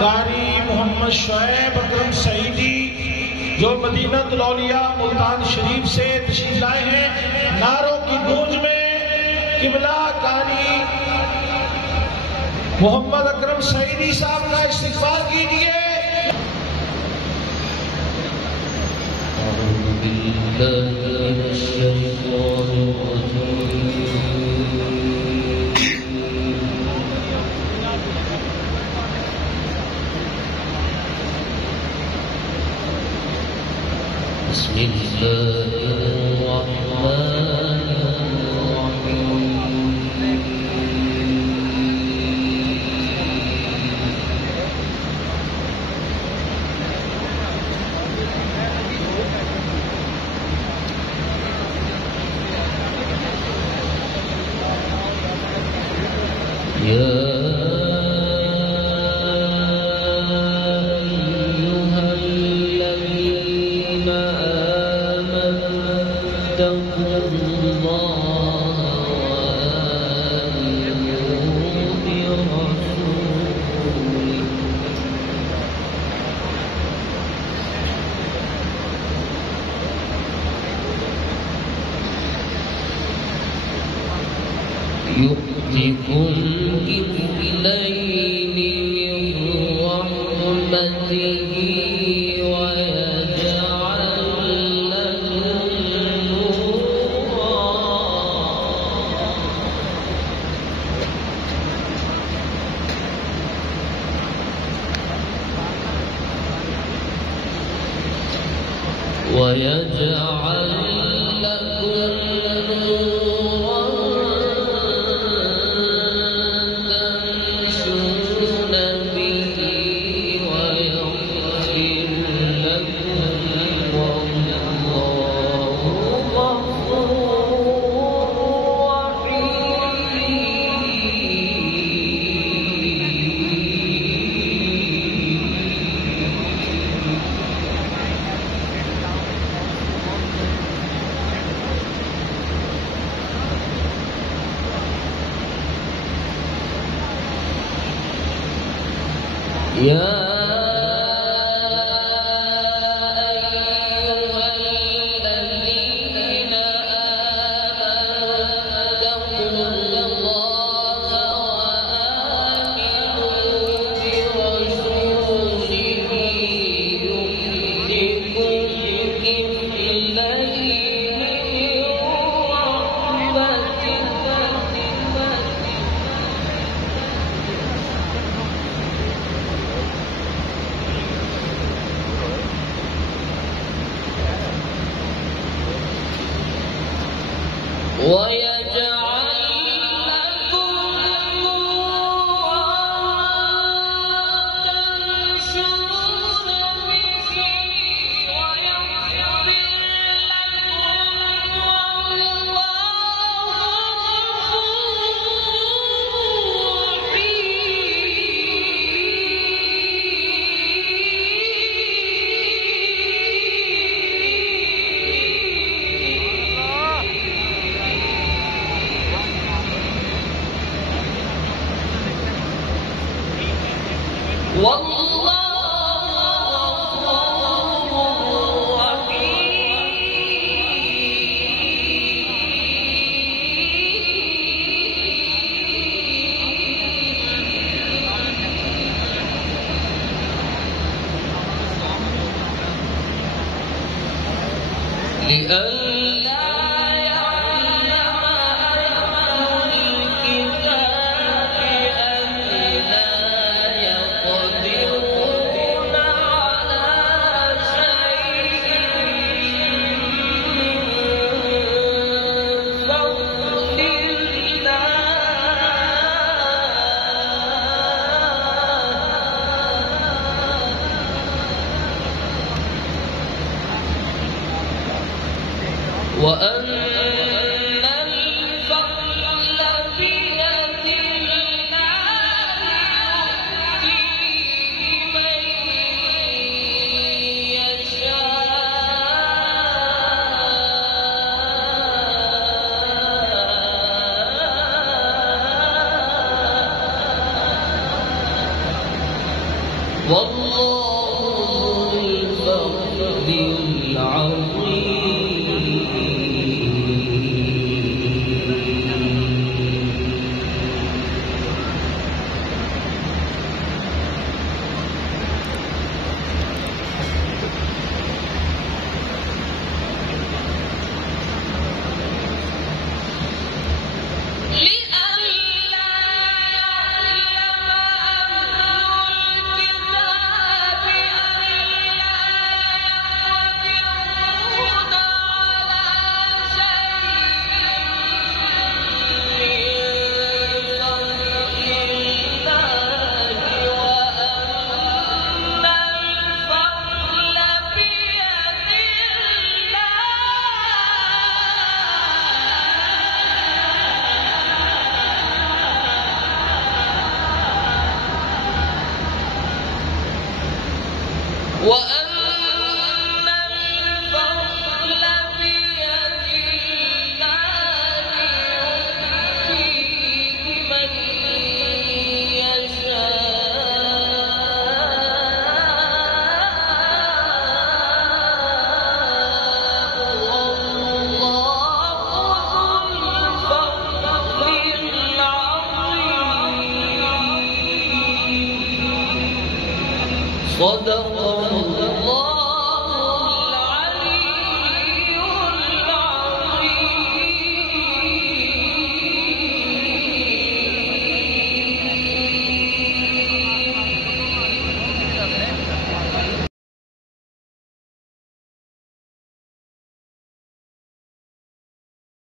कारी मोहम्मद शुएब अकरम सईदी जो मदीनतुल औलिया मुल्तान शरीफ से तशरीफ लाए हैं, नारों की गूंज में किबला कारी मोहम्मद अकरम सईदी साहब का इस्तिकबाल कीजिए। يؤتكم كفلين من رحمته ويجعل لكم نورا ويجعل لكم نورا تمشون به ويغفر لكم والله غفور رحيم. يا أيها الذين آمنوا اتقوا الله وآمنوا برسوله يؤتكم كفلين من رحمته ويجعل لكم نورا تمشون به ويغفر لكم والله غفور رحيم. لئلا يعلم أهل الكتاب أن لا يقدرون على شيء من فضل الله وأن الفضل بيد الله يؤتيه من يشاء صدق الله